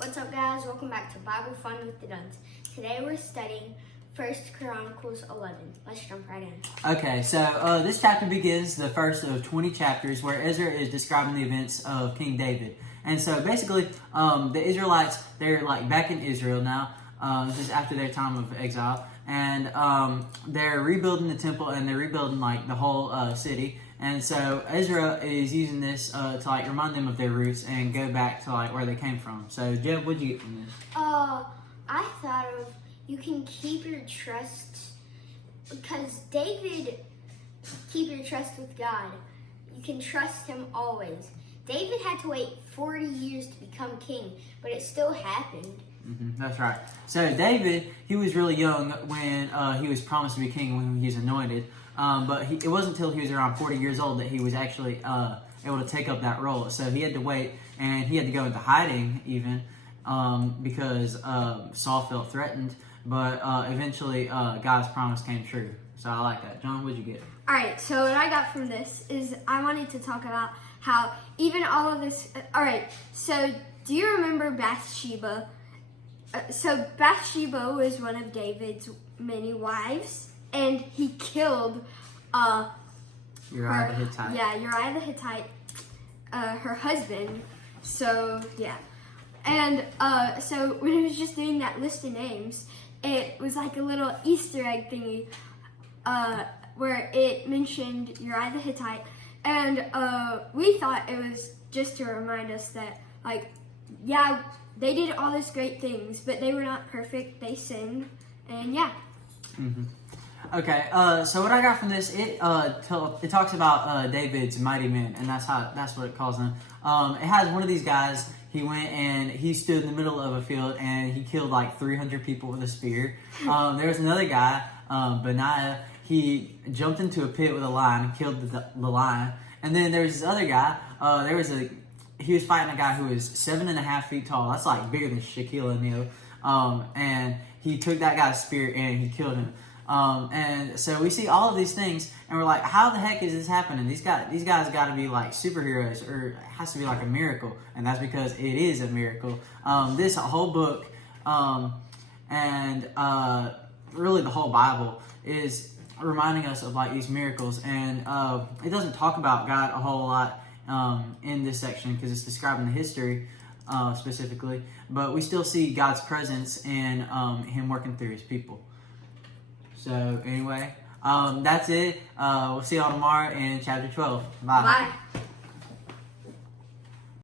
What's up, guys? Welcome back to Bible Fun with the Duns. Today we're studying 1 Chronicles 11. Let's jump right in. Okay, so this chapter begins the first of 20 chapters where Ezra is describing the events of King David. And so basically, the Israelites, they're like back in Israel now. This is after their time of exile. And they're rebuilding the temple and they're rebuilding like the whole city. And so Ezra is using this to like remind them of their roots and go back to like where they came from. So Jeb, what'd you get from this? I thought of you can keep your trust, because David, keep your trust with God. You can trust him always. David had to wait 40 years to become king, but it still happened. That's right. So David, he was really young when he was promised to be king, when he was anointed. But it wasn't until he was around 40 years old that he was actually able to take up that role. So he had to wait, and he had to go into hiding even because Saul felt threatened. But eventually, God's promise came true. So I like that. John, what'd you get? All right, so what I got from this is I wanted to talk about how even all of this... all right, so do you remember Bathsheba? So Bathsheba was one of David's many wives, and he killed Uriah the Hittite. Yeah, Uriah the Hittite, her husband. So, yeah. And so when he was just doing that list of names, it was like a little Easter egg thingy where it mentioned Uriah the Hittite. And we thought it was just to remind us that, like, yeah, they did all these great things, but they were not perfect. They sinned, and yeah. Okay, so what I got from this, it talks about David's mighty men, and that's what it calls them. It has one of these guys. He went and he stood in the middle of a field and he killed like 300 people with a spear. There was another guy, Benaiah. He jumped into a pit with a lion and killed the lion. And then there was this other guy. He was fighting a guy who was 7.5 feet tall. That's like bigger than Shaquille O'Neal. And he took that guy's spear and he killed him. And so we see all of these things, and we're like, how the heck is this happening? These guys got to be like superheroes, or it has to be like a miracle, and that's because it is a miracle. This whole book, and really the whole Bible is reminding us of like these miracles, and it doesn't talk about God a whole lot in this section because it's describing the history specifically, but we still see God's presence and Him working through His people. So anyway, that's it. We'll see y'all tomorrow in chapter 12. Bye. Bye.